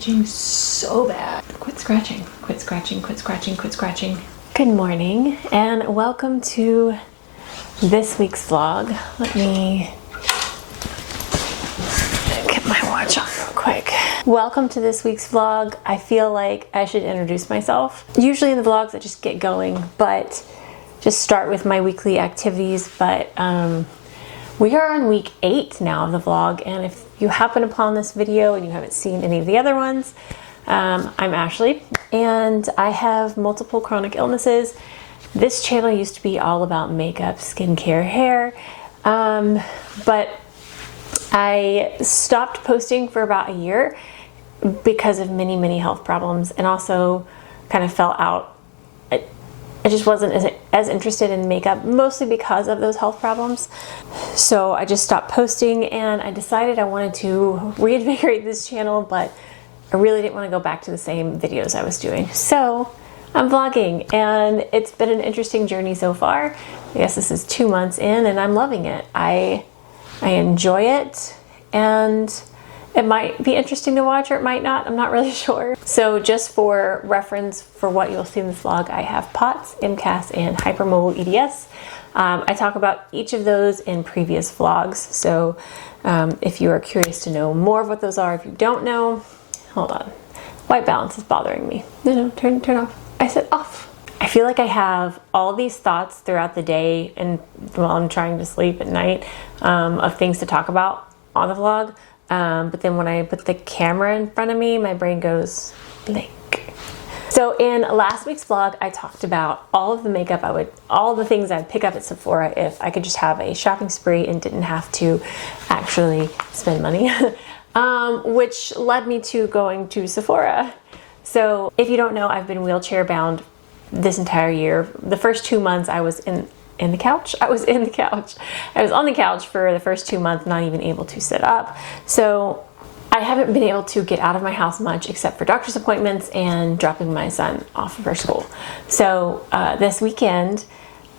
itching so bad. Quit scratching, quit scratching, quit scratching, quit scratching. Good morning and welcome to this week's vlog. Let me get my watch on real quick. Welcome to this week's vlog. I feel like I should introduce myself. Usually in the vlogs I just get going, but just start with my weekly activities. But we are on week 8 now of the vlog, and if you happen upon this video and you haven't seen any of the other ones, I'm Ashley and I have multiple chronic illnesses. This channel used to be all about makeup, skincare, hair, but I stopped posting for about a year because of many health problems, and also kind of fell out. I just wasn't as interested in makeup, mostly because of those health problems. So I just stopped posting, and I decided I wanted to reinvigorate this channel, but I really didn't want to go back to the same videos I was doing. So I'm vlogging, and it's been an interesting journey so far. I guess this is 2 months in, and I'm loving it. I enjoy it, and it might be interesting to watch, or it might not. I'm not really sure. So just for reference for what you'll see in this vlog, I have POTS, MCAS, and hypermobile EDS. I talk about each of those in previous vlogs. So if you are curious to know more of what those are, if you don't know, hold on. White balance is bothering me. No, turn off. I said off. I feel like I have all these thoughts throughout the day and while I'm trying to sleep at night of things to talk about on the vlog. But then when I put the camera in front of me, my brain goes blank. So in last week's vlog, I talked about all of the makeup all the things I'd pick up at Sephora if I could just have a shopping spree and didn't have to actually spend money, which led me to going to Sephora. So if you don't know, I've been wheelchair bound this entire year. The first 2 months I was on the couch for the first 2 months, not even able to sit up. So I haven't been able to get out of my house much except for doctor's appointments and dropping my son off for school. So this weekend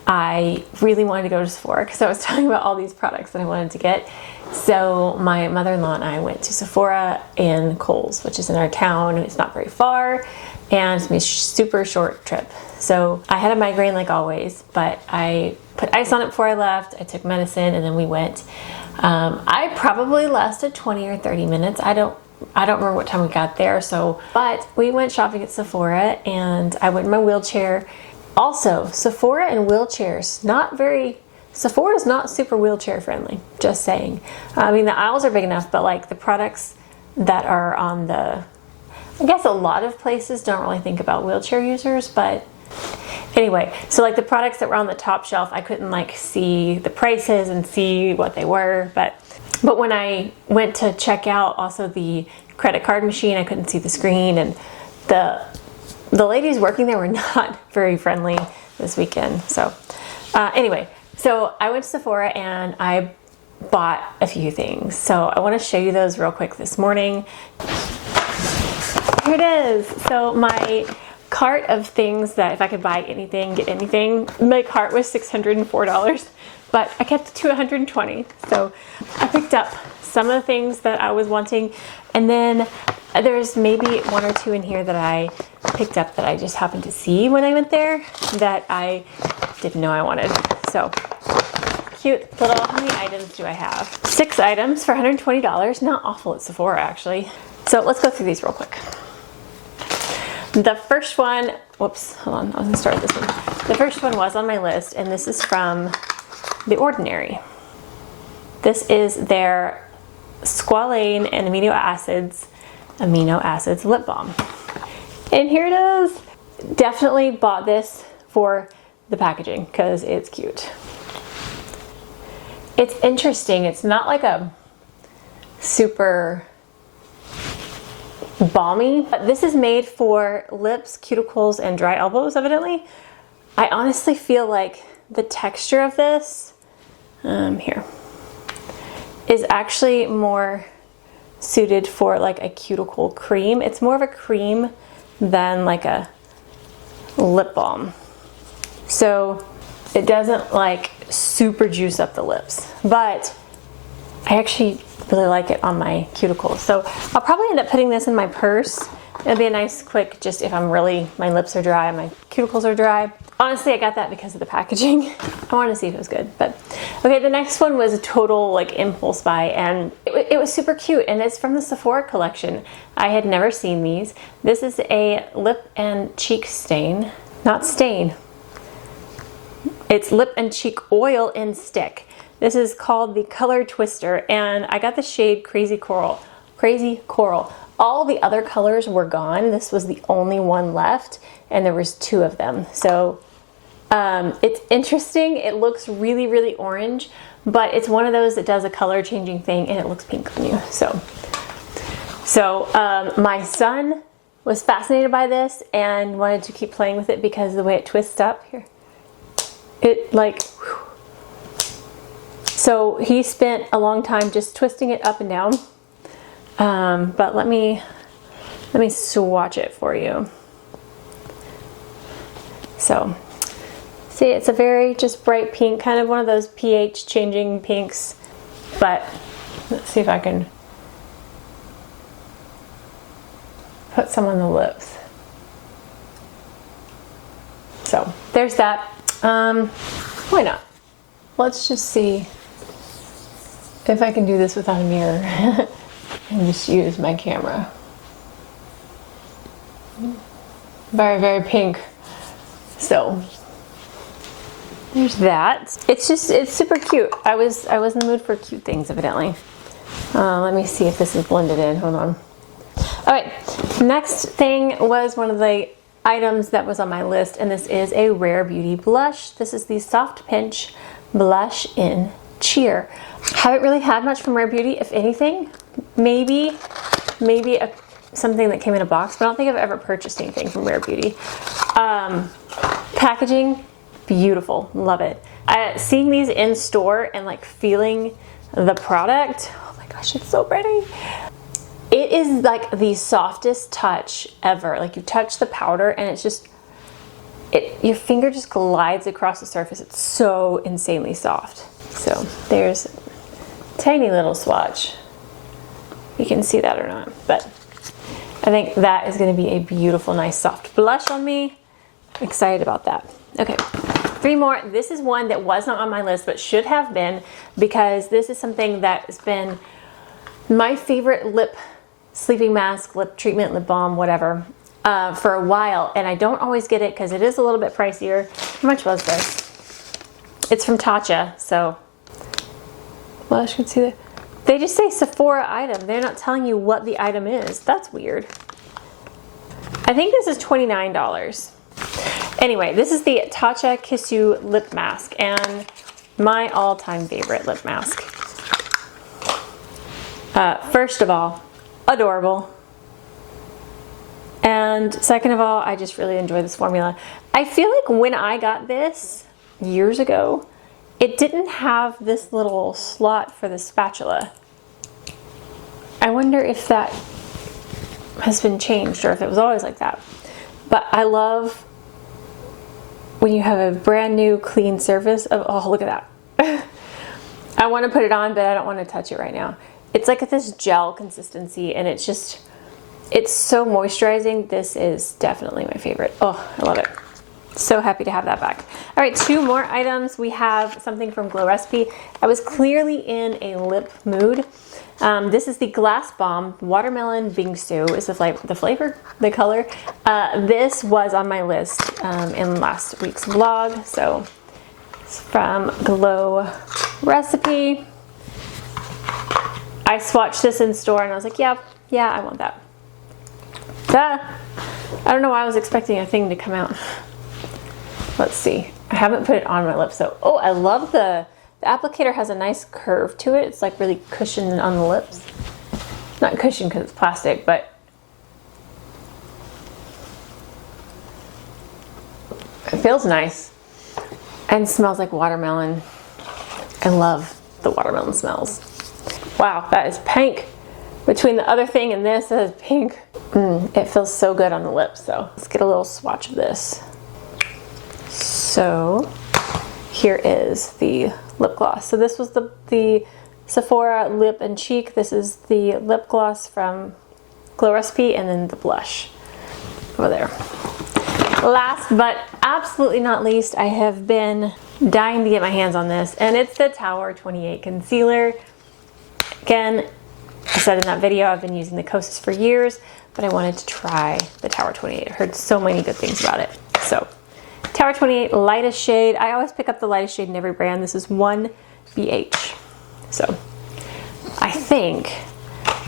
I really wanted to go to Sephora because I was talking about all these products that I wanted to get. So my mother-in-law and I went to Sephora in Kohl's, which is in our town. It's not very far, and it's a super short trip. So I had a migraine like always, but I put ice on it before I left. I took medicine, and then we went. I probably lasted 20 or 30 minutes. I don't remember what time we got there. But we went shopping at Sephora, and I went in my wheelchair. Also, Sephora and wheelchairs, Sephora's not super wheelchair friendly, just saying. I mean, the aisles are big enough, but like the products that are on I guess a lot of places don't really think about wheelchair users, but anyway, so like the products that were on the top shelf, I couldn't like see the prices and see what they were, but when I went to check out also the credit card machine, I couldn't see the screen, and the ladies working there were not very friendly this weekend. So anyway, so I went to Sephora and I bought a few things. So I want to show you those real quick this morning. Here it is. So my cart of things that if I could buy anything, get anything, my cart was $604, but I kept it to $120. So I picked up some of the things that I was wanting, and then there's maybe 1 or 2 in here that I picked up that I just happened to see when I went there that I didn't know I wanted. So cute little, how many items do I have? 6 items for $120. Not awful at Sephora, actually. So let's go through these real quick. The first one, whoops, hold on, I was gonna start with this one. The first one was on my list, and this is from The Ordinary. This is their squalane and amino acids lip balm. And here it is. Definitely bought this for the packaging because it's cute. It's interesting. It's not like a super balmy, but this is made for lips, cuticles, and dry elbows, evidently. I honestly feel like the texture of this here is actually more suited for like a cuticle cream. It's more of a cream than like a lip balm. So it doesn't like super juice up the lips, but I actually really like it on my cuticles. So I'll probably end up putting this in my purse. It'll be a nice quick, just if I'm really, my lips are dry, my cuticles are dry. Honestly, I got that because of the packaging. I wanted to see if it was good, but okay. The next one was a total like impulse buy, and it was super cute, and it's from the Sephora collection. I had never seen these. This is a lip and cheek stain, not stain. It's lip and cheek oil in stick. This is called the Color Twister, and I got the shade Crazy Coral. Crazy Coral. All the other colors were gone. This was the only one left, and there was 2 of them. So it's interesting. It looks really, really orange, but it's one of those that does a color changing thing, and it looks pink on you. So my son was fascinated by this and wanted to keep playing with it because of the way it twists up here. It like, whew. So he spent a long time just twisting it up and down. But let me swatch it for you. So, see, it's a very just bright pink, kind of one of those pH changing pinks, but let's see if I can put some on the lips. So there's that. Why not? Let's just see if I can do this without a mirror. And just use my camera. Very, very pink. So there's that. It's super cute. I was in the mood for cute things, evidently. Let me see if this is blended in. Hold on. All right. Next thing was one of the items that was on my list, and this is a Rare Beauty blush. This is the Soft Pinch Blush in Cheer. Haven't really had much from Rare Beauty, if anything. Maybe something that came in a box, but I don't think I've ever purchased anything from Rare Beauty. Packaging, beautiful, love it. Seeing these in store and like feeling the product, oh my gosh, it's so pretty. It is like the softest touch ever. Like you touch the powder and it's just, your finger just glides across the surface. It's so insanely soft. So there's a tiny little swatch. You can see that or not, but I think that is going to be a beautiful, nice, soft blush on me. Excited about that. Okay, 3 more. This is one that was not on my list, but should have been, because this is something that has been my favorite lip sleeping mask, lip treatment, lip balm, whatever, for a while, and I don't always get it because it is a little bit pricier. How much was this? It's from Tatcha, so, well, you can see that. They just say Sephora item. They're not telling you what the item is. That's weird. I think this is $29. Anyway, this is the Tatcha Kiss You lip mask, and my all-time favorite lip mask. First of all, adorable. And second of all, I just really enjoy this formula. I feel like when I got this years ago, it didn't have this little slot for the spatula. I wonder if that has been changed or if it was always like that. But I love when you have a brand new clean surface of, oh, look at that. I want to put it on, but I don't want to touch it right now. It's like this gel consistency, and it's just, it's so moisturizing. This is definitely my favorite. Oh, I love it. So happy to have that back. All right, 2 more items. We have something from Glow Recipe. I was clearly in a lip mood. This is the Glass Bomb Watermelon Bingsu is the flavor, the color. This was on my list in last week's vlog. So it's from Glow Recipe. I swatched this in store and I was like, yeah, I want that. I don't know why I was expecting a thing to come out. Let's see. I haven't put it on my lips though. Oh, I love the applicator has a nice curve to it. It's like really cushioned on the lips. Not cushioned because it's plastic, but it feels nice and smells like watermelon. I love the watermelon smells. Wow, that is pink. Between the other thing and this, that is pink. It feels so good on the lips, so let's get a little swatch of this. So here is the lip gloss. So this was the Sephora Lip and Cheek. This is the lip gloss from Glow Recipe, and then the blush over there. Last but absolutely not least, I have been dying to get my hands on this, and it's the Tower 28 concealer. Again, I said in that video, I've been using the Kosas for years, but I wanted to try the Tower 28. I heard so many good things about it. So, Tower 28, lightest shade. I always pick up the lightest shade in every brand. This is 1BH. So, I think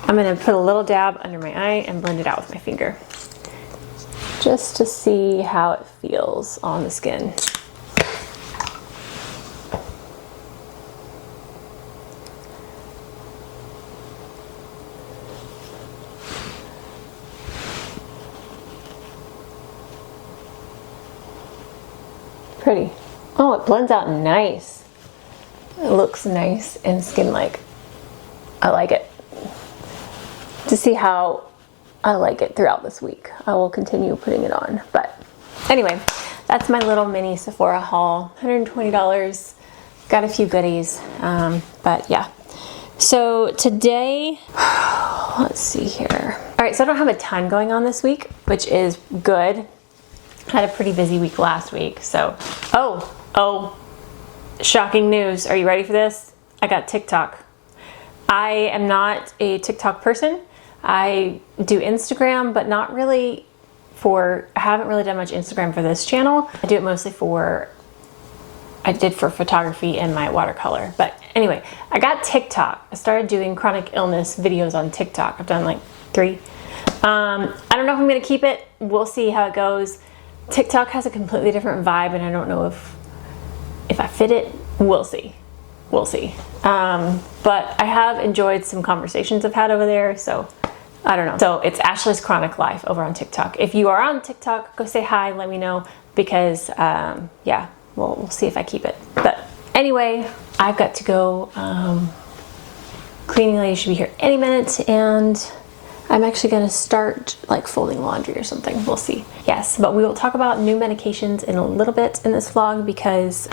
I'm gonna put a little dab under my eye and blend it out with my finger, just to see how it feels on the skin. Pretty. Oh, it blends out nice. It looks nice and skin-like. I like it. To see how I like it throughout this week, I will continue putting it on. But anyway, that's my little mini Sephora haul. $120. Got a few goodies. But yeah. So today, let's see here. All right, so I don't have a ton going on this week, which is good. Had a pretty busy week last week, so. Oh, shocking news. Are you ready for this? I got TikTok. I am not a TikTok person. I do Instagram, but not really I haven't really done much Instagram for this channel. I do it mostly I did for photography and my watercolor. But anyway, I got TikTok. I started doing chronic illness videos on TikTok. I've done like 3. I don't know if I'm gonna keep it. We'll see how it goes. TikTok has a completely different vibe, and I don't know if I fit it. We'll see. But I have enjoyed some conversations I've had over there, so I don't know. So it's Ashley's Chronic Life over on TikTok. If you are on TikTok, go say hi, let me know, because yeah, we'll see if I keep it. But anyway, I've got to go. Cleaning lady should be here any minute, and I'm actually gonna start like folding laundry or something. We'll see. Yes, but we will talk about new medications in a little bit in this vlog, because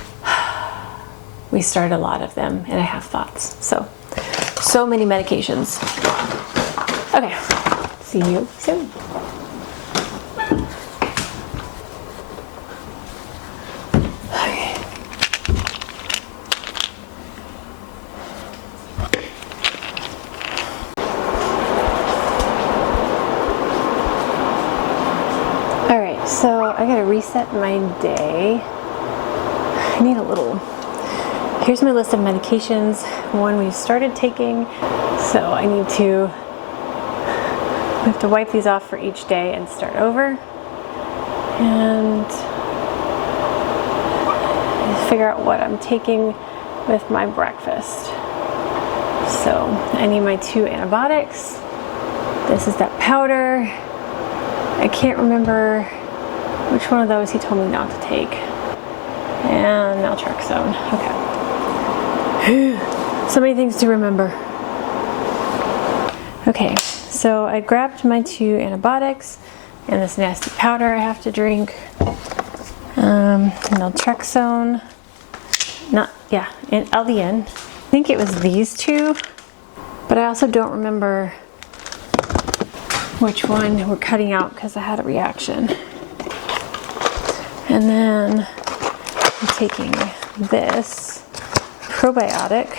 we started a lot of them and I have thoughts. So many medications. Okay, see you soon. Okay. All right, so I gotta reset my day. I need a little. Here's my list of medications, one we started taking. So I need to, I have to wipe these off for each day and start over. And figure out what I'm taking with my breakfast. So I need my 2 antibiotics. This is that powder. I can't remember which one of those he told me not to take. And naltrexone. Okay. So many things to remember. Okay, so I grabbed my 2 antibiotics and this nasty powder I have to drink. Naltrexone. And LDN. I think it was these 2, but I also don't remember which one we're cutting out because I had a reaction. And then I'm taking this probiotic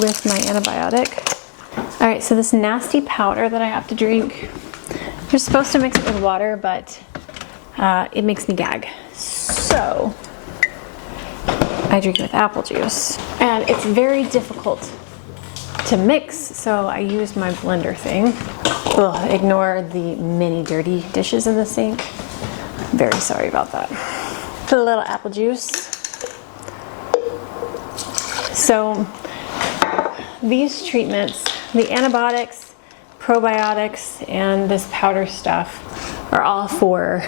with my antibiotic. All right, so this nasty powder that I have to drink, you're supposed to mix it with water, but it makes me gag. So I drink it with apple juice. And it's very difficult to mix, so I use my blender thing. Ugh, ignore the mini dirty dishes in the sink. I'm very sorry about that. Put a little apple juice. So these treatments, the antibiotics, probiotics, and this powder stuff are all for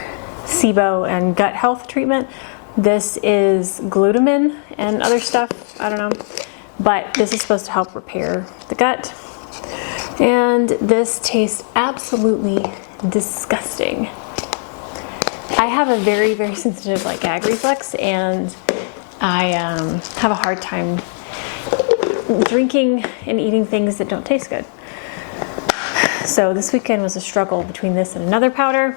SIBO and gut health treatment. This is glutamine and other stuff, I don't know, but this is supposed to help repair the gut. And this tastes absolutely disgusting. I have a very, very sensitive gag reflex, and I have a hard time drinking and eating things that don't taste good. So this weekend was a struggle between this and another powder.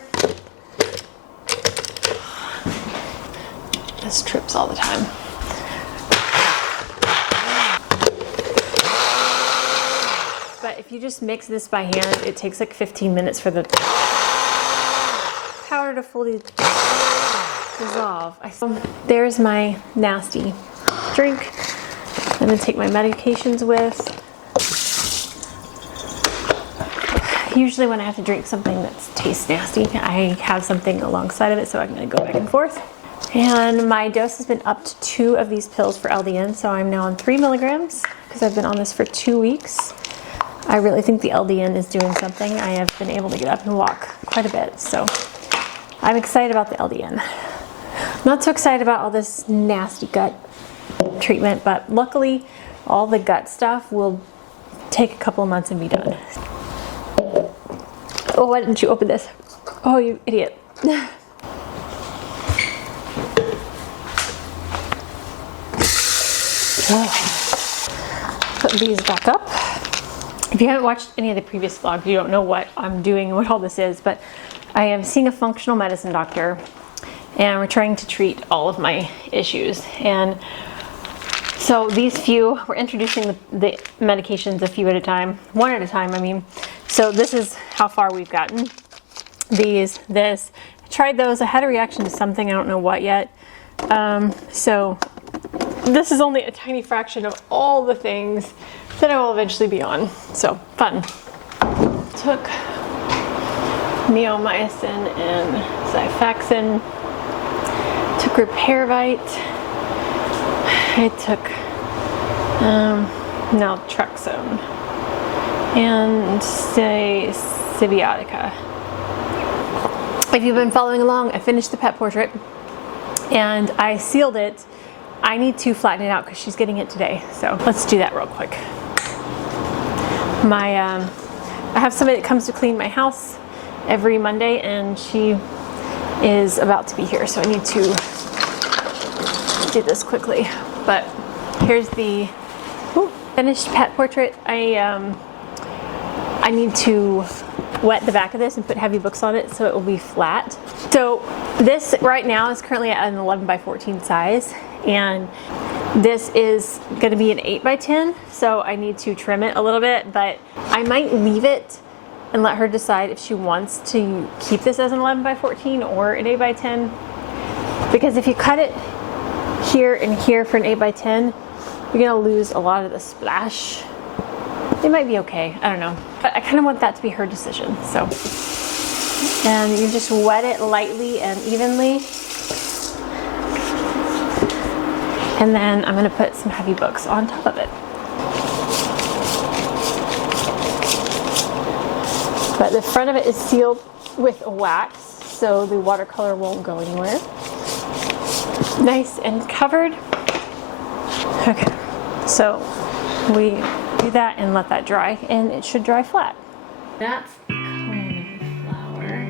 This trips all the time. But if you just mix this by hand, it takes like 15 minutes for the powder to fully dissolve. There's my nasty drink. I'm gonna take my medications with. Usually when I have to drink something that tastes nasty, I have something alongside of it, so I'm gonna go back and forth. And my dose has been up to 2 of these pills for LDN, so I'm now on 3 milligrams because I've been on this for 2 weeks. I really think the LDN is doing something. I have been able to get up and walk quite a bit, so I'm excited about the LDN. Not so excited about all this nasty gut treatment, but luckily all the gut stuff will take a couple of months and be done. Oh, why didn't you open this? Oh, you idiot. Put these back up. If you haven't watched any of the previous vlogs, you don't know what I'm doing and what all this is, but I am seeing a functional medicine doctor and we're trying to treat all of my issues. And so these few, we're introducing the medications a few at a time, one at a time, I mean. So this is how far we've gotten. This. I tried those, I had a reaction to something, I don't know what yet. So this is only a tiny fraction of all the things that I will eventually be on. So fun. Took neomycin and Xifaxan. Took Repairvite. I took naltrexone and Symbiotica. If you've been following along, I finished the pet portrait and I sealed it. I need to flatten it out because she's getting it today. So let's do that real quick. I have somebody that comes to clean my house every Monday and she is about to be here. So I need to do this quickly. But here's the finished pet portrait. I need to wet the back of this and put heavy books on it so it will be flat. So this right now is currently at an 11 by 14 size. And this is going to be an 8 by 10, so I need to trim it a little bit, but I might leave it and let her decide if she wants to keep this as an 11 by 14 or an 8 by 10. Because if you cut it here and here for an 8 by 10, you're going to lose a lot of the splash. It might be okay, I don't know. But I kind of want that to be her decision, so. And you just wet it lightly and evenly. And then I'm going to put some heavy books on top of it. But the front of it is sealed with a wax, so the watercolor won't go anywhere. Nice and covered. Okay, so we do that and let that dry, and it should dry flat. That's the cone flower.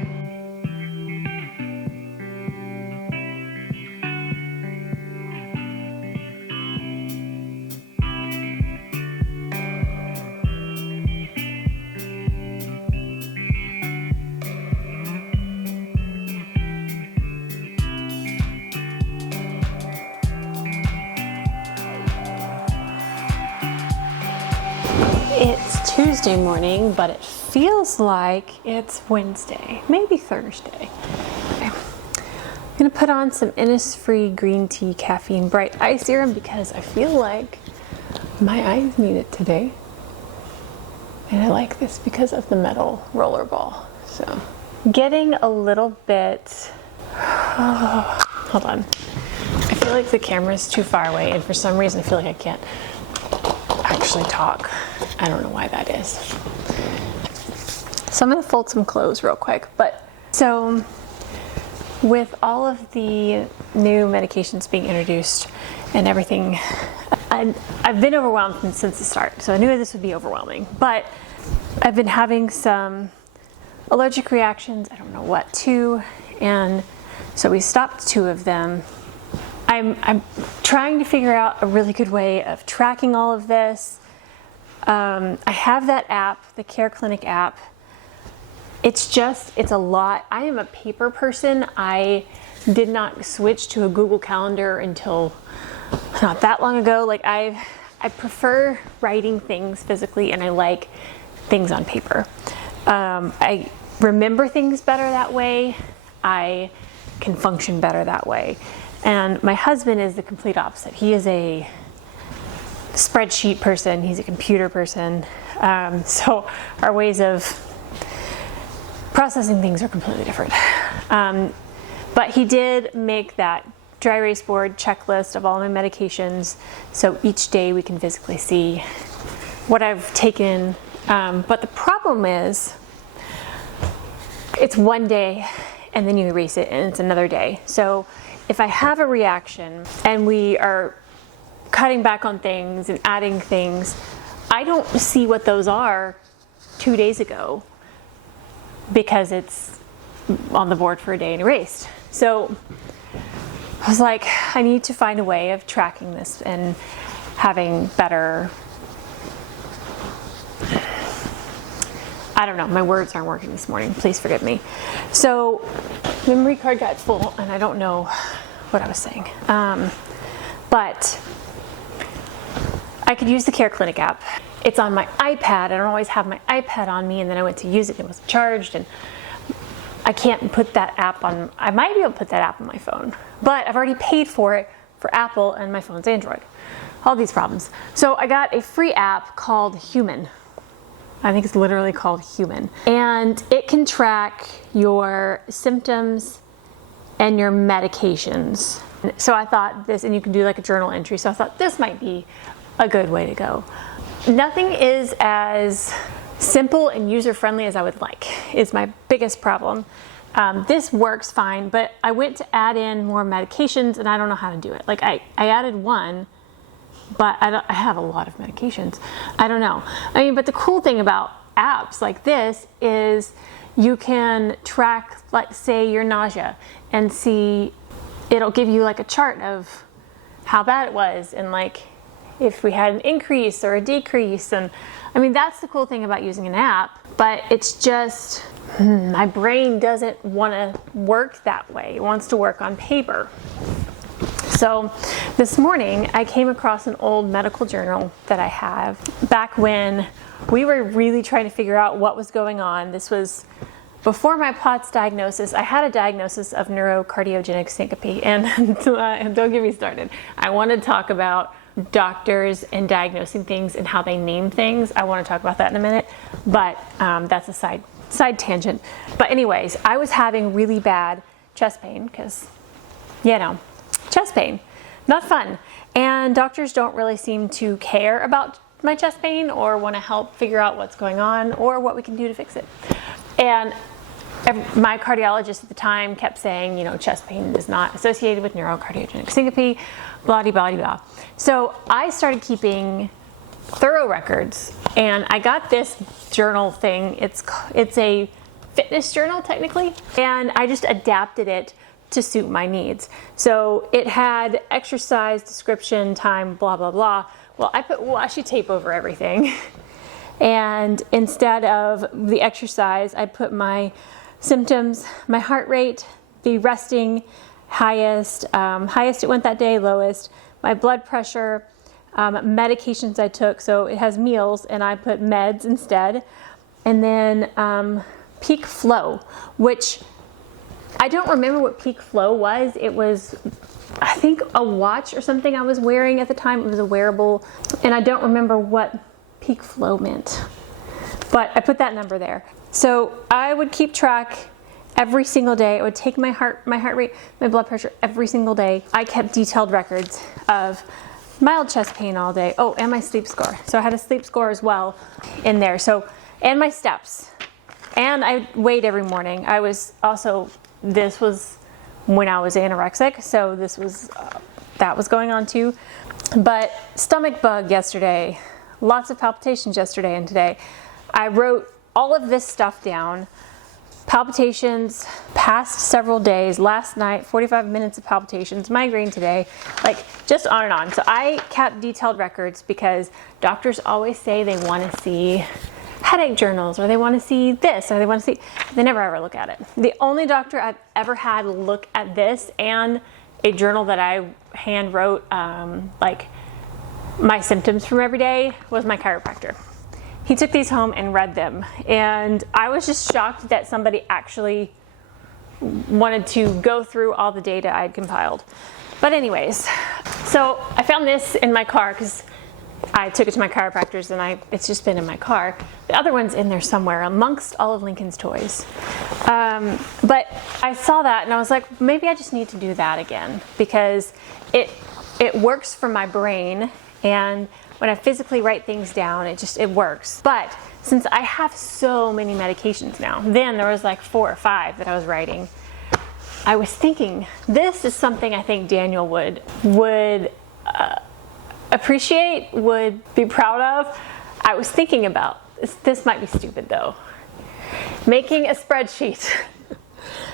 It's Tuesday morning, but it feels like it's Wednesday, maybe Thursday. Okay. I'm gonna put on some Innisfree green tea caffeine bright eye serum because I feel like my eyes need it today. And I like this because of the metal roller ball. So getting a little bit, hold on. I feel like the camera's too far away and for some reason I feel like I can't actually talk. I don't know why that is. So I'm gonna fold some clothes real quick. But so with all of the new medications being introduced and everything, I've been overwhelmed since the start. So I knew this would be overwhelming, but I've been having some allergic reactions. I don't know what to, and so we stopped 2 of them. I'm trying to figure out a really good way of tracking all of this. I have that app, the Care Clinic app. It's a lot. I am a paper person. I did not switch to a Google Calendar until not that long ago. Like I prefer writing things physically, and I like things on paper. I remember things better that way. I can function better that way. And my husband is the complete opposite. He is a spreadsheet person. He's a computer person. So our ways of processing things are completely different. But he did make that dry erase board checklist of all my medications. So each day we can physically see what I've taken. But the problem is it's one day and then you erase it and it's another day. So if I have a reaction and we are cutting back on things and adding things, I don't see what those are 2 days ago because it's on the board for a day and erased. So I was like, I need to find a way of tracking this and having better, I don't know, my words aren't working this morning. Please forgive me. So memory card got full and I don't know what I was saying. But I could use the Care Clinic app. It's on my iPad. I don't always have my iPad on me, and then I went to use it. It wasn't charged, and I can't put that app on. I might be able to put that app on my phone, but I've already paid for it for Apple, and my phone's Android. All these problems. So I got a free app called Human. I think it's literally called Human. And it can track your symptoms and your medications. So I thought this, and you can do like a journal entry. So I thought this might be a good way to go. Nothing is as simple and user-friendly as I would like, is my biggest problem. This works fine, but I went to add in more medications and I don't know how to do it. Like I added one, but I have a lot of medications. I don't know. I mean, but the cool thing about apps like this is you can track, like say your nausea, and see, it'll give you like a chart of how bad it was and like if we had an increase or a decrease. And I mean, that's the cool thing about using an app, but it's just, my brain doesn't want to work that way. It wants to work on paper. So this morning I came across an old medical journal that I have back when we were really trying to figure out what was going on. This was before my POTS diagnosis. I had a diagnosis of neurocardiogenic syncope, and don't get me started. I want to talk about doctors and diagnosing things and how they name things. I want to talk about that in a minute, but that's a side tangent. But anyways, I was having really bad chest pain because, you know, chest pain, not fun. And doctors don't really seem to care about my chest pain or want to help figure out what's going on or what we can do to fix it. And my cardiologist at the time kept saying, you know, chest pain is not associated with neurocardiogenic syncope, blah, blah, blah, blah. So I started keeping thorough records, and I got this journal thing. It's a fitness journal technically, and I just adapted it to suit my needs. So it had exercise, description, time, blah, blah, blah. Well, I put washi tape over everything. And instead of the exercise, I put my symptoms, my heart rate, the resting, highest it went that day, lowest, my blood pressure, medications I took. So it has meals, and I put meds instead. And then peak flow, which I don't remember what peak flow was. It was, I think, a watch or something I was wearing at the time. It was a wearable, and I don't remember what peak flow meant, but I put that number there. So I would keep track every single day. I would take my heart rate, my blood pressure every single day. I kept detailed records of mild chest pain all day. Oh, and my sleep score. So I had a sleep score as well in there. So, and my steps. And I weighed every morning. I was also, this was when I was anorexic, so this was, that was going on too. But stomach bug yesterday, lots of palpitations yesterday and today. I wrote all of this stuff down. palpitations past several days, last night 45 minutes of palpitations, migraine today, like just on and on. So I kept detailed records because doctors always say they want to see headache journals, or they want to see this, or they want to see, they never ever look at it. The only doctor I've ever had look at this and a journal that I hand wrote like my symptoms from every day was my chiropractor. He took these home and read them, and I was just shocked that somebody actually wanted to go through all the data I'd compiled. But anyways, so I found this in my car because I took it to my chiropractor's, and it's just been in my car. The other one's in there somewhere amongst all of Lincoln's toys. But I saw that and I was like, maybe I just need to do that again, because it works for my brain, and when I physically write things down, it works. But since I have so many medications now, then there was like 4 or 5 that I was writing. I was thinking, this is something I think Daniel would appreciate, would be proud of. I was thinking about this might be stupid though, making a spreadsheet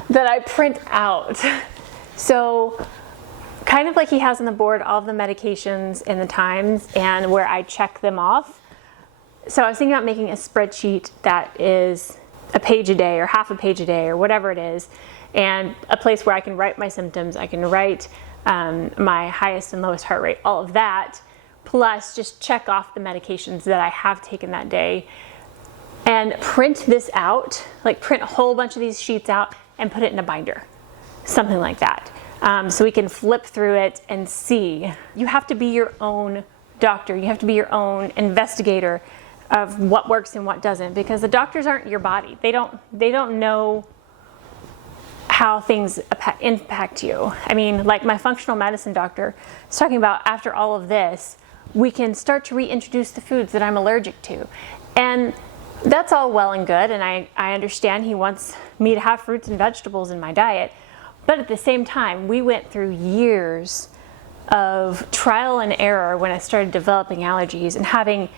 that I print out. So kind of like he has on the board all of the medications and the times and where I check them off. So I was thinking about making a spreadsheet that is a page a day or half a page a day or whatever it is, and a place where I can write my symptoms. I can write my highest and lowest heart rate, all of that, plus just check off the medications that I have taken that day, and print this out, like print a whole bunch of these sheets out and put it in a binder, something like that. So we can flip through it and see. You have to be your own doctor. You have to be your own investigator of what works and what doesn't, because the doctors aren't your body. They don't know how things impact you. I mean, like my functional medicine doctor is talking about, after all of this, we can start to reintroduce the foods that I'm allergic to. And that's all well and good, and I understand he wants me to have fruits and vegetables in my diet. But at the same time, we went through years of trial and error when I started developing allergies and having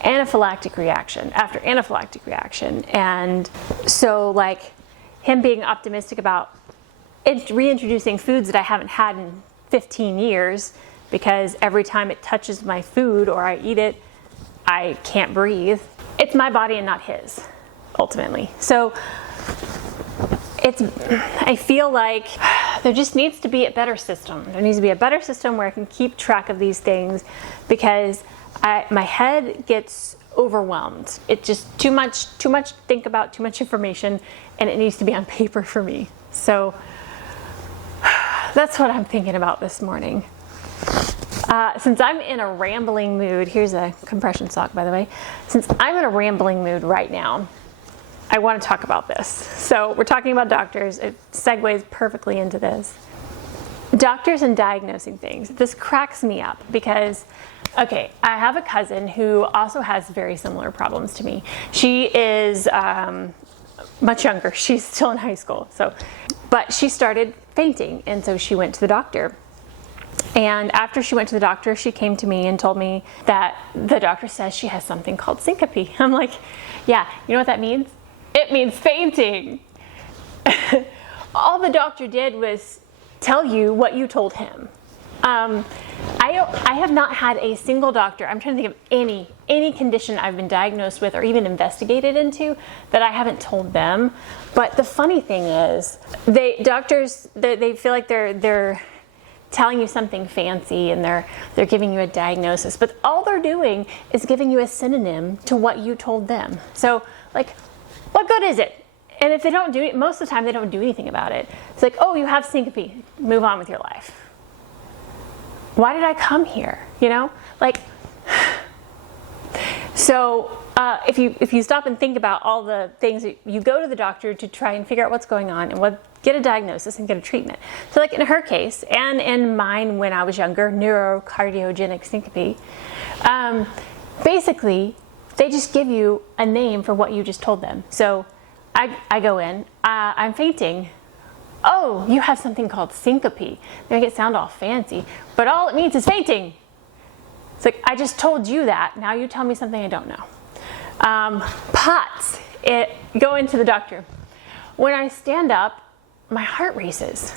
anaphylactic reaction after anaphylactic reaction. And so like him being optimistic about reintroducing foods that I haven't had in 15 years, because every time it touches my food or I eat it, I can't breathe. It's my body and not his, ultimately. So I feel like there just needs to be a better system. There needs to be a better system where I can keep track of these things, because my head gets overwhelmed. It's just too much to think about, too much information, and it needs to be on paper for me. So that's what I'm thinking about this morning. Since I'm in a rambling mood, here's a compression sock, by the way. Since I'm in a rambling mood right now, I want to talk about this. So we're talking about doctors. It segues perfectly into this. Doctors and diagnosing things. This cracks me up because, okay, I have a cousin who also has very similar problems to me. She is much younger. She's still in high school. But she started fainting, and so she went to the doctor. And after she went to the doctor, she came to me and told me that the doctor says she has something called syncope. I'm like, yeah, you know what that means? It means fainting. All the doctor did was tell you what you told him. I have not had a single doctor, I'm trying to think of any condition I've been diagnosed with or even investigated into that I haven't told them. But the funny thing is, doctors feel like they're telling you something fancy and they're giving you a diagnosis, but all they're doing is giving you a synonym to what you told them. So like, what good is it? And if they don't do it, most of the time they don't do anything about it. It's like, oh, you have syncope, move on with your life. Why did I come here? You know, like, so if you stop and think about all the things that you go to the doctor to try and figure out what's going on and get a diagnosis and get a treatment. So like in her case, and in mine when I was younger, neurocardiogenic syncope, basically they just give you a name for what you just told them. So I go in, I'm fainting. Oh, you have something called syncope. They make it sound all fancy, but all it means is fainting. It's like, I just told you that. Now you tell me something I don't know. POTS, go into the doctor. when I stand up, my heart races.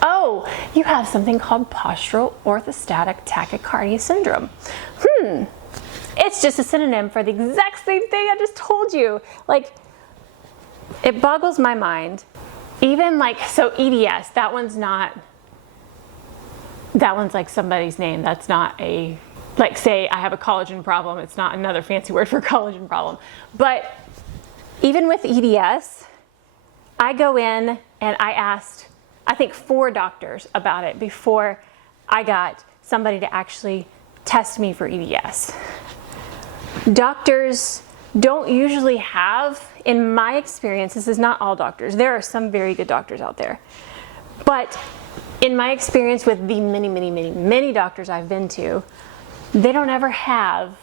Oh, you have something called postural orthostatic tachycardia syndrome. It's just a synonym for the exact same thing I just told you. Like, it boggles my mind. Even like, so EDS, that one's like somebody's name. That's not a, like, say I have a collagen problem. It's not another fancy word for collagen problem. But even with EDS, I go in and I asked, I think 4 doctors about it before I got somebody to actually test me for EDS. Doctors don't usually have, in my experience, this is not all doctors, there are some very good doctors out there, but in my experience with the many doctors I've been to, they don't ever have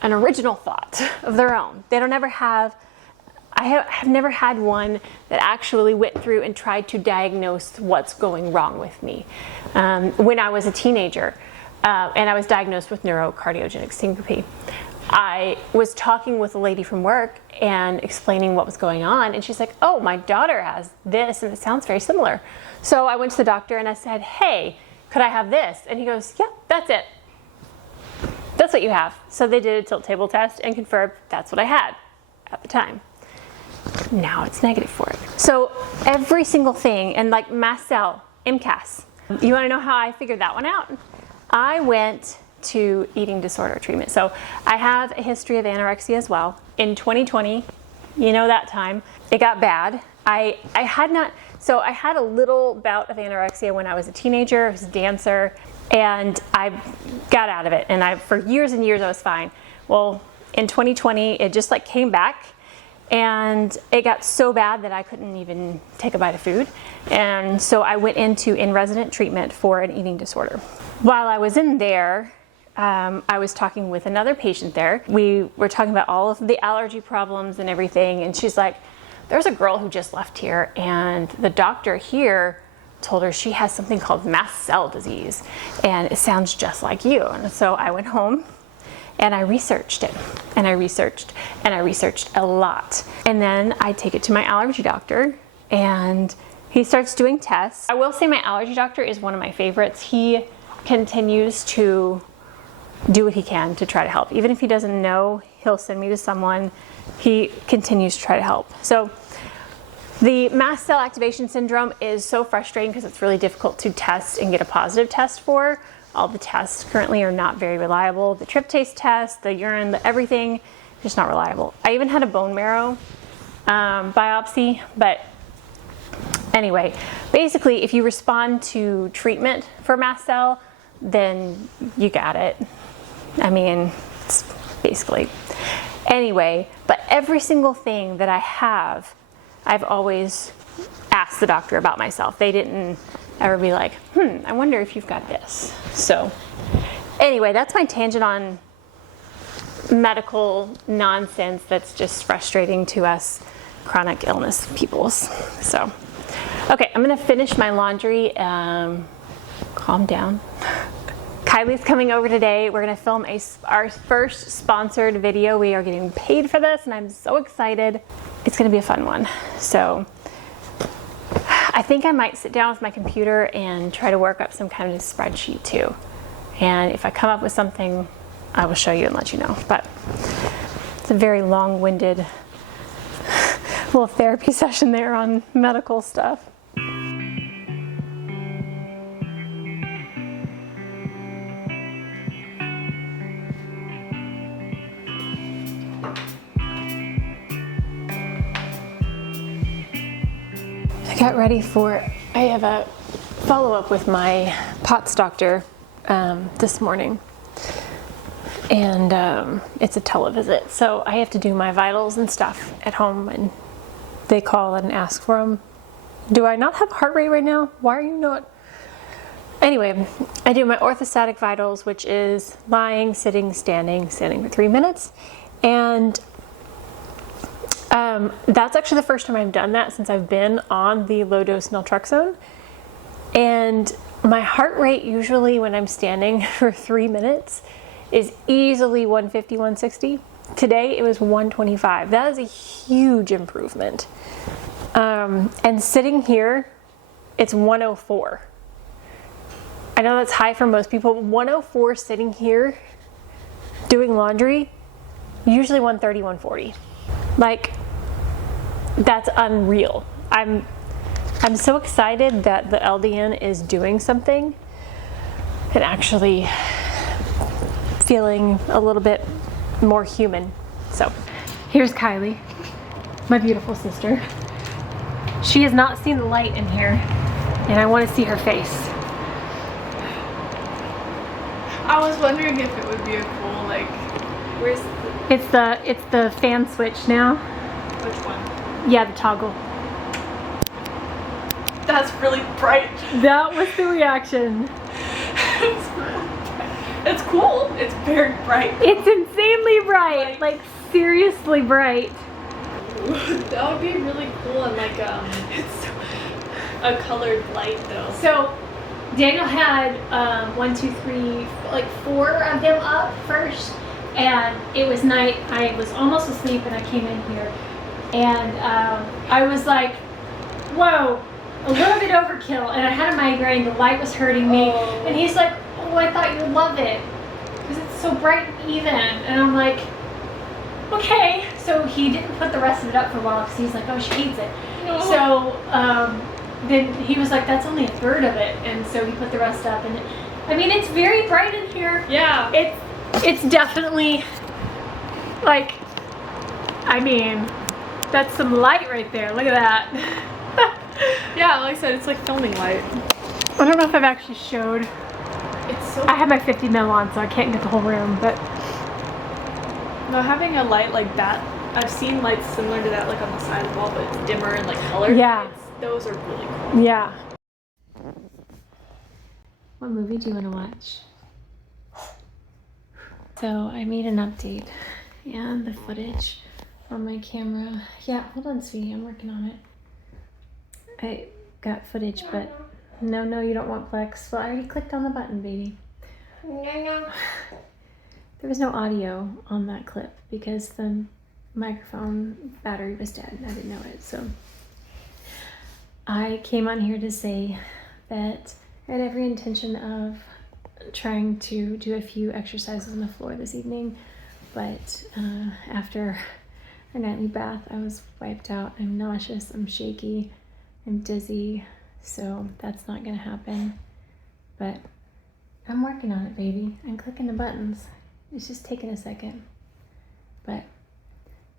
an original thought of their own. They don't ever have, I have never had one that actually went through and tried to diagnose what's going wrong with me. When I was a teenager and I was diagnosed with neurocardiogenic syncope, I was talking with a lady from work and explaining what was going on, and she's like, oh, my daughter has this and it sounds very similar. So I went to the doctor and I said, hey, could I have this? And he goes, yeah, that's it. That's what you have. So they did a tilt table test and confirmed that's what I had at the time. Now it's negative for it. So every single thing, and like mast cell, MCAS. You want to know how I figured that one out? I went to eating disorder treatment. So I have a history of anorexia as well. In 2020, you know, that time, it got bad. I had a little bout of anorexia when I was a teenager. I was a dancer, and I got out of it. And for years and years, I was fine. Well, in 2020, it just like came back, and it got so bad that I couldn't even take a bite of food. And so I went into in-resident treatment for an eating disorder. While I was in there, I was talking with another patient there. We were talking about all of the allergy problems and everything, and she's like, there's a girl who just left here, and the doctor here told her she has something called mast cell disease, and it sounds just like you. And so I went home and I researched it, and I researched a lot. And then I take it to my allergy doctor, and he starts doing tests. I will say my allergy doctor is one of my favorites. He continues to do what he can to try to help. Even if he doesn't know, he'll send me to someone. He continues to try to help. So the mast cell activation syndrome is so frustrating because it's really difficult to test and get a positive test for. All the tests currently are not very reliable. The tryptase test, the urine, everything, just not reliable. I even had a bone marrow biopsy, but anyway, basically if you respond to treatment for mast cell, then you got it. I mean, it's basically. Anyway, but every single thing that I have, I've always asked the doctor about myself. They didn't ever be like, I wonder if you've got this. So anyway, that's my tangent on medical nonsense that's just frustrating to us chronic illness peoples. So, okay, I'm gonna finish my laundry. Calm down. Kylie's coming over today. We're gonna film our first sponsored video. We are getting paid for this, and I'm so excited. It's gonna be a fun one. So I think I might sit down with my computer and try to work up some kind of spreadsheet too. And if I come up with something, I will show you and let you know. But it's a very long-winded little therapy session there on medical stuff. I got ready I have a follow-up with my POTS doctor this morning, and it's a televisit, so I have to do my vitals and stuff at home, and they call and ask for them. Do I not have heart rate right now? Why are you not? Anyway, I do my orthostatic vitals, which is lying, sitting, standing for 3 minutes, and that's actually the first time I've done that since I've been on the low-dose naltrexone. And my heart rate usually when I'm standing for 3 minutes is easily 150, 160. Today it was 125. That is a huge improvement. And sitting here, it's 104. I know that's high for most people, but 104 sitting here doing laundry, usually 130, 140. Like, that's unreal. I'm so excited that the LDN is doing something and actually feeling a little bit more human. So here's Kylie, my beautiful sister. She has not seen the light in here, and I want to see her face. I was wondering if it would be a cool, like, where's the... It's the fan switch now. Which one? Yeah, the toggle. That's really bright. That was the reaction. It's really bright. It's cool. It's very bright. It's insanely bright. Like, seriously bright. That would be really cool and like it's a colored light though. So Daniel had 1, 2, 3, like 4 of them up first, and it was night. I was almost asleep and I came in here, and I was like, whoa, a little bit overkill, and I had a migraine. The light was hurting me, and he's like, oh, I thought you'd love it because it's so bright and even, and I'm like, okay. So he didn't put the rest of it up for a while because he's like, oh, she hates it. No. So then he was like, that's only a third of it, and so he put the rest up, and I mean, it's very bright in here. Yeah. It's definitely, like, I mean, that's some light right there. Look at that. Yeah, like I said, it's like filming light. I don't know if I've actually showed. It's so... I have my 50 mil on, so I can't get the whole room, but... No, having a light like that, I've seen lights similar to that like on the side of the wall, but it's dimmer and like colored. Yeah. Those are really cool. Yeah. What movie do you want to watch? So I made an update and the footage on my camera. Yeah, hold on, sweetie, I'm working on it. I got footage, but no, you don't want Plex. Well, I already clicked on the button, baby. No. There was no audio on that clip because the microphone battery was dead and I didn't know it. So I came on here to say that I had every intention of trying to do a few exercises on the floor this evening, but after a nightly bath, I was wiped out. I'm nauseous, I'm shaky, I'm dizzy, so that's not gonna happen. But I'm working on it, baby. I'm clicking the buttons. It's just taking a second, but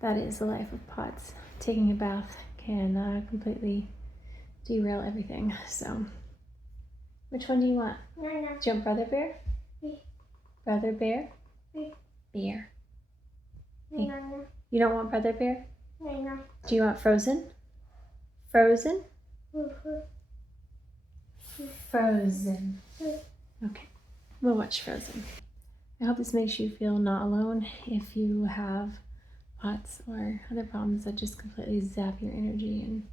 that is the life of POTS. Taking a bath can completely derail everything. So, which one do you want? No. Do you want Brother Bear? Me. Brother Bear? Me. Bear. No. You don't want Brother Bear? No. Do you want Frozen? Frozen? Frozen. Okay, we'll watch Frozen. I hope this makes you feel not alone if you have POTS or other problems that just completely zap your energy and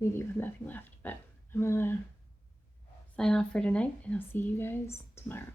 leave you with nothing left. But I'm gonna sign off for tonight and I'll see you guys tomorrow.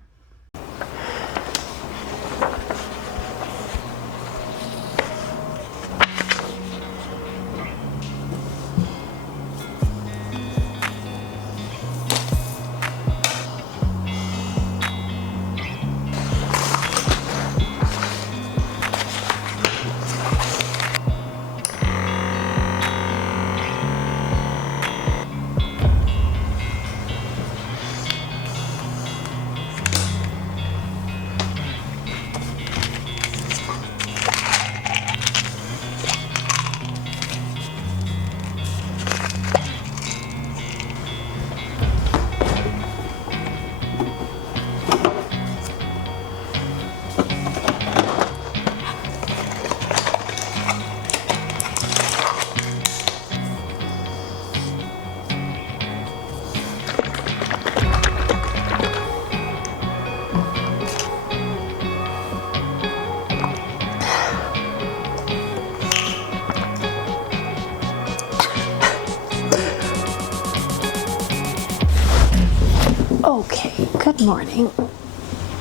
Okay, good morning.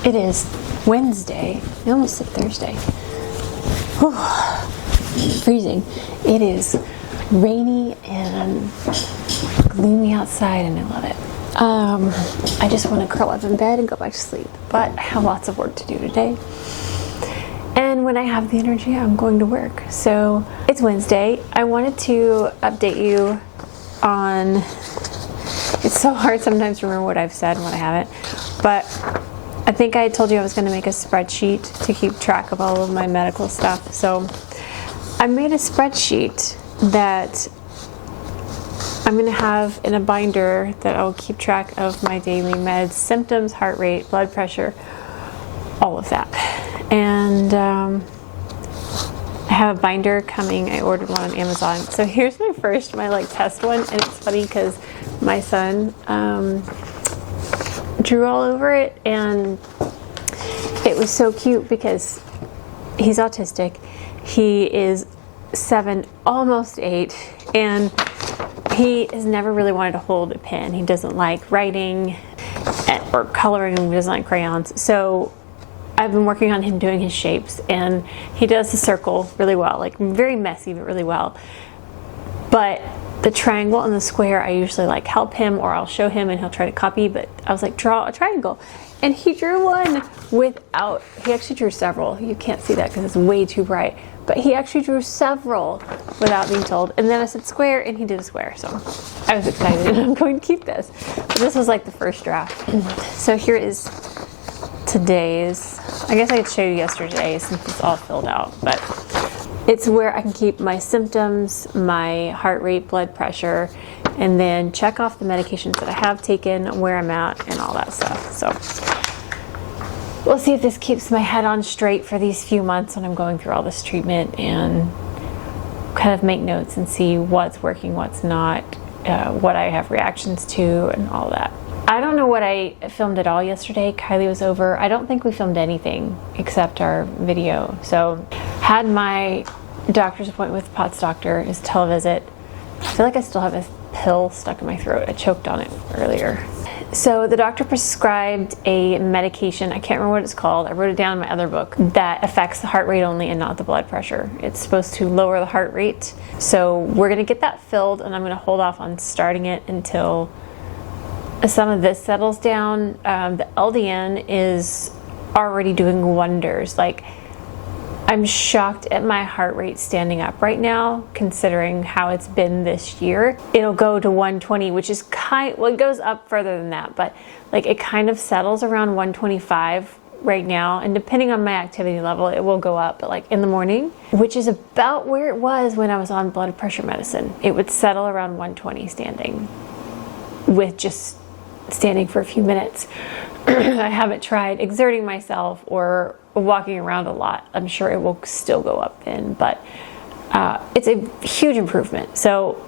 It is Wednesday. I almost said Thursday. Whew. Freezing. It is rainy and gloomy outside, and I love it. I just want to curl up in bed and go back to sleep, but I have lots of work to do today. And when I have the energy, I'm going to work. So it's Wednesday. I wanted to update you on, it's so hard sometimes to remember what I've said and what I haven't, but I think I told you I was going to make a spreadsheet to keep track of all of my medical stuff. So I made a spreadsheet that I'm going to have in a binder that I'll keep track of my daily meds, symptoms, heart rate, blood pressure, all of that. And I have a binder coming. I ordered one on Amazon. So here's my test one, and it's funny because my son drew all over it, and it was so cute because he's autistic. He is 7, almost 8, and he has never really wanted to hold a pen. He doesn't like writing or coloring. He doesn't like crayons. So I've been working on him doing his shapes, and he does the circle really well, like very messy, but really well. But the triangle and the square, I usually like help him, or I'll show him and he'll try to copy, but I was like, draw a triangle. And he drew one without, he actually drew several. You can't see that because it's way too bright. But he actually drew several without being told. And then I said square, and he did a square. So I was excited, and I'm going to keep this. But this was like the first draft. So here is today's. I guess I could show you yesterday's since it's all filled out. But it's where I can keep my symptoms, my heart rate, blood pressure, and then check off the medications that I have taken, where I'm at, and all that stuff. So we'll see if this keeps my head on straight for these few months when I'm going through all this treatment, and kind of make notes and see what's working, what's not, what I have reactions to, and all that. I don't know what I filmed at all yesterday. Kylie was over. I don't think we filmed anything except our video. So had my doctor's appointment with Pot's doctor, his televisit. I feel like I still have a pill stuck in my throat. I choked on it earlier. So the doctor prescribed a medication, I can't remember what it's called, I wrote it down in my other book, that affects the heart rate only and not the blood pressure. It's supposed to lower the heart rate. So we're going to get that filled, and I'm going to hold off on starting it until some of this settles down. The LDN is already doing wonders. Like, I'm shocked at my heart rate standing up right now, considering how it's been this year. It'll go to 120, which is well, it goes up further than that, but like it kind of settles around 125 right now. And depending on my activity level, it will go up, but like in the morning, which is about where it was when I was on blood pressure medicine. It would settle around 120 standing, with just standing for a few minutes. I haven't tried exerting myself or walking around a lot. I'm sure it will still go up then, but it's a huge improvement. So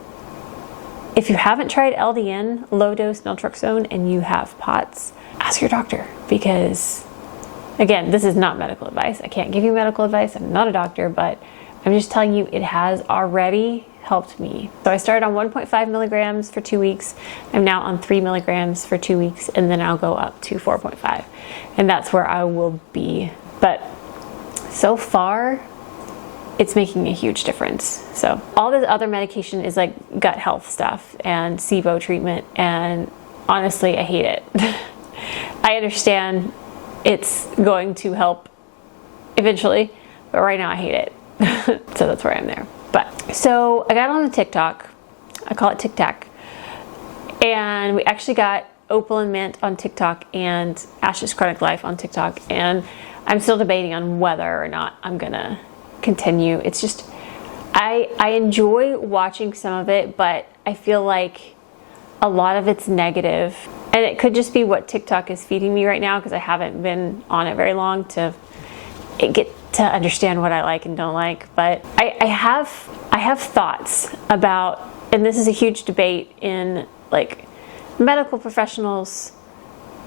if you haven't tried LDN, low dose naltrexone, and you have POTS, ask your doctor, because again, this is not medical advice. I can't give you medical advice. I'm not a doctor, but I'm just telling you it has already helped me. So I started on 1.5 milligrams for 2 weeks. I'm now on 3 milligrams for 2 weeks, and then I'll go up to 4.5. And that's where I will be. But so far, it's making a huge difference. So all this other medication is like gut health stuff and SIBO treatment, and honestly, I hate it. I understand it's going to help eventually, but right now I hate it. So that's where I am there. But so I got on the TikTok. I call it Tic Tac. And we actually got Opal and Mint on TikTok and Ash's Chronic Life on TikTok. And I'm still debating on whether or not I'm gonna continue. It's just, I enjoy watching some of it, but I feel like a lot of it's negative. And it could just be what TikTok is feeding me right now, because I haven't been on it very long to get to understand what I like and don't like. But I have thoughts about, and this is a huge debate in like medical professionals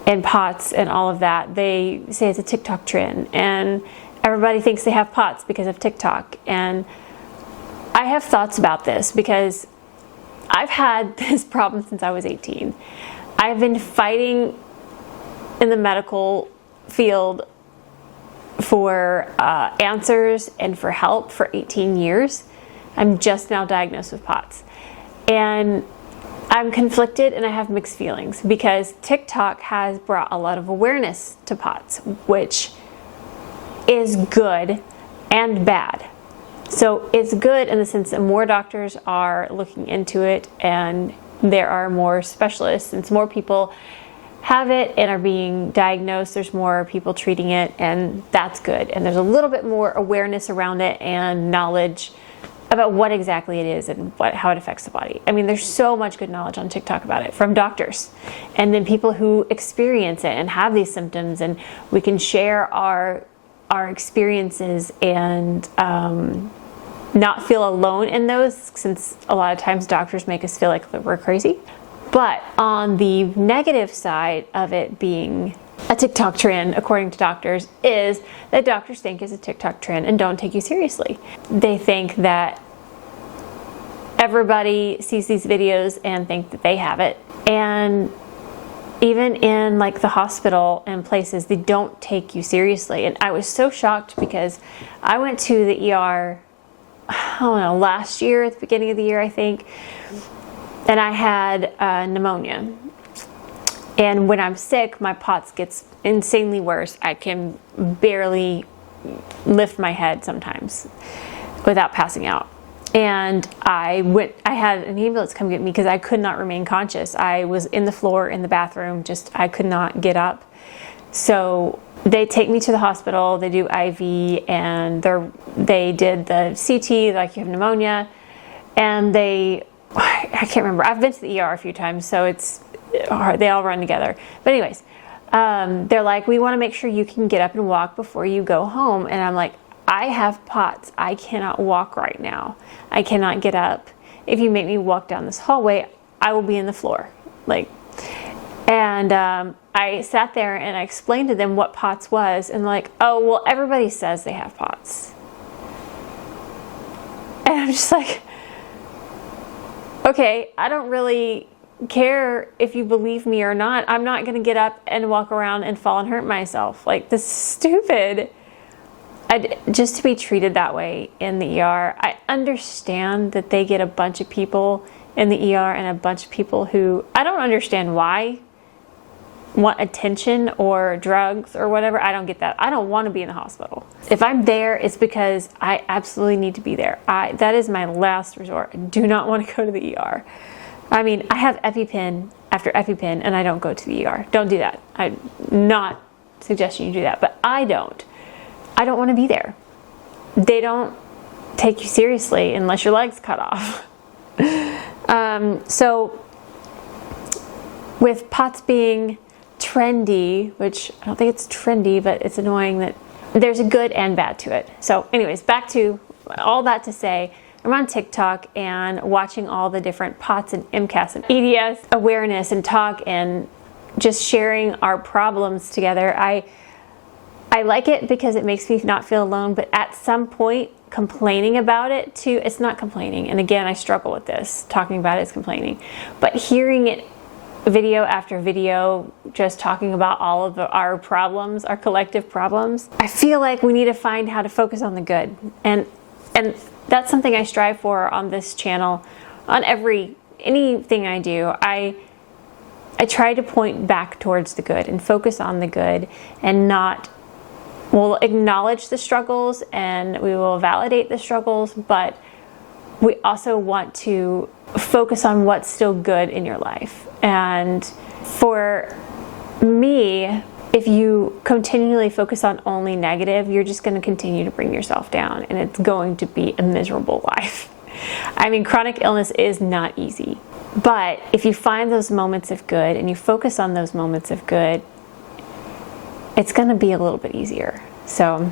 and POTS and all of that. They say it's a TikTok trend, and everybody thinks they have POTS because of TikTok. And I have thoughts about this because I've had this problem since I was 18. I've been fighting in the medical field for answers and for help for 18 years. I'm just now diagnosed with POTS. And I'm conflicted and I have mixed feelings because TikTok has brought a lot of awareness to POTS, which is good and bad. So it's good in the sense that more doctors are looking into it and there are more specialists, since more people have it and are being diagnosed, there's more people treating it, and that's good. And there's a little bit more awareness around it and knowledge about what exactly it is and how it affects the body. I mean, there's so much good knowledge on TikTok about it from doctors and then people who experience it and have these symptoms, and we can share our experiences and not feel alone in those, since a lot of times doctors make us feel like we're crazy. But on the negative side of it being a TikTok trend, according to doctors, is that doctors think it's a TikTok trend and don't take you seriously. They think that everybody sees these videos and think that they have it. And even in like the hospital and places, they don't take you seriously. And I was so shocked because I went to the ER, I don't know, last year at the beginning of the year, I think, and I had pneumonia. And when I'm sick, my POTS gets insanely worse. I can barely lift my head sometimes without passing out. And I had an ambulance come get me because I could not remain conscious. I was in the floor in the bathroom, I could not get up. So they take me to the hospital, they do IV, and they did the CT, like you have pneumonia, and I can't remember. I've been to the ER a few times, so they all run together. But anyways, they're like, we want to make sure you can get up and walk before you go home. And I'm like, I have POTS. I cannot walk right now. I cannot get up. If you make me walk down this hallway, I will be in the floor. And I sat there and I explained to them what POTS was, and like, oh, well, everybody says they have POTS. And I'm just like, okay, I don't really care if you believe me or not. I'm not going to get up and walk around and fall and hurt myself. Like, this is stupid. Just to be treated that way in the ER. I understand that they get a bunch of people in the ER and a bunch of people who, I don't understand why, want attention or drugs or whatever. I don't get that. I don't want to be in the hospital. If I'm there, it's because I absolutely need to be there. That is my last resort. I do not want to go to the ER. I mean, I have EpiPen after EpiPen and I don't go to the ER. Don't do that. I'm not suggesting you do that, but I don't want to be there. They don't take you seriously unless your leg's cut off. So with POTS being trendy, which I don't think it's trendy, but it's annoying that there's a good and bad to it. So anyways, back to all that to say, I'm on TikTok and watching all the different POTS and MCAS and EDS awareness and talk and just sharing our problems together. I like it because it makes me not feel alone, but at some point complaining about it too, it's not complaining. And again, I struggle with this. Talking about it is complaining. But hearing it video after video, just talking about all of our problems, our collective problems, I feel like we need to find how to focus on the good. And that's something I strive for on this channel. On anything I do, I try to point back towards the good and focus on the good, and we'll acknowledge the struggles and we will validate the struggles, but we also want to focus on what's still good in your life. And for me, if you continually focus on only negative, you're just going to continue to bring yourself down, and it's going to be a miserable life. I mean, chronic illness is not easy, but if you find those moments of good and you focus on those moments of good, it's going to be a little bit easier. So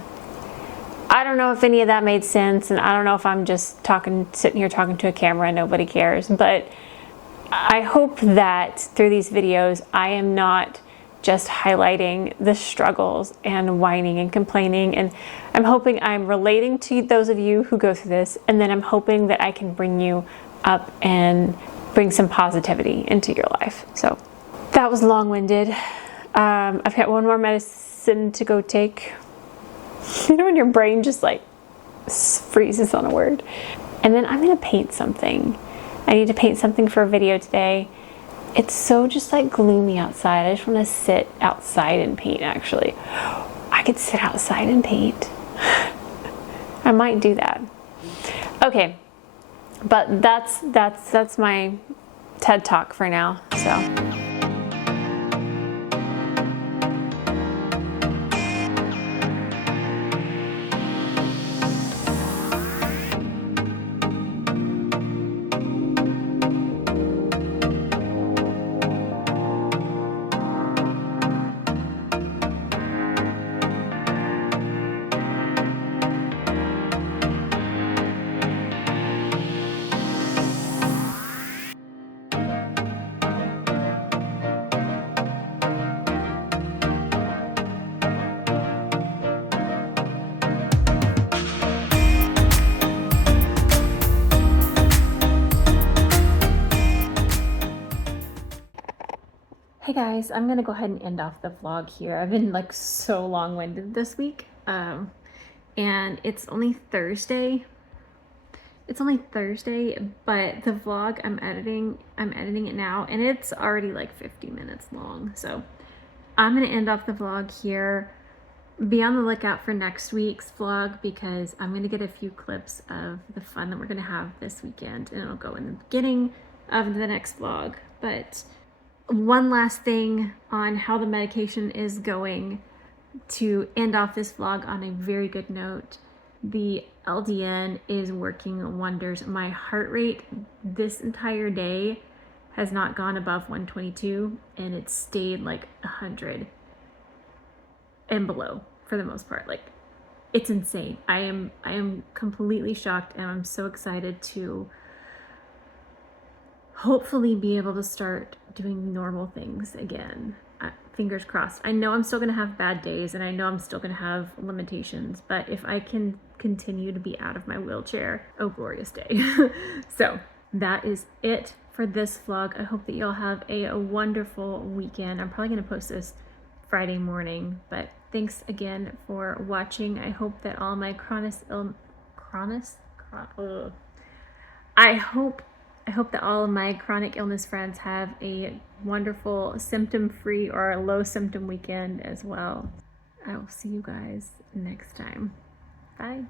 I don't know if any of that made sense, and I don't know if I'm just sitting here talking to a camera and nobody cares, but I hope that through these videos I am not just highlighting the struggles and whining and complaining, and I'm hoping I'm relating to those of you who go through this, and then I'm hoping that I can bring you up and bring some positivity into your life. So that was long-winded. I've got one more medicine to go take. You know when your brain just like freezes on a word. And then I'm gonna paint something. I need to paint something for a video today. It's so just like gloomy outside. I just want to sit outside and paint. Actually, I could sit outside and paint. I might do that. Okay, but that's my TED Talk for now. So. Hey guys, I'm gonna go ahead and end off the vlog here. I've been like so long-winded this week, and it's only Thursday. It's only Thursday, but the vlog I'm editing it now, and it's already like 50 minutes long. So I'm gonna end off the vlog here. Be on the lookout for next week's vlog because I'm gonna get a few clips of the fun that we're gonna have this weekend, and it'll go in the beginning of the next vlog. But one last thing on how the medication is going to end off this vlog on a very good note. The LDN is working wonders. My heart rate this entire day has not gone above 122 and it's stayed like 100 and below for the most part. Like, it's insane. I am completely shocked, and I'm so excited to hopefully be able to start doing normal things again. Fingers crossed. I know I'm still gonna have bad days, and I know I'm still gonna have limitations, but if I can continue to be out of my wheelchair, oh glorious day. So that is it for this vlog. I hope that you'll have a wonderful weekend. I'm probably gonna post this Friday morning, but thanks again for watching. I hope that all my I hope that all of my chronic illness friends have a wonderful symptom-free or a low symptom weekend as well. I will see you guys next time. Bye.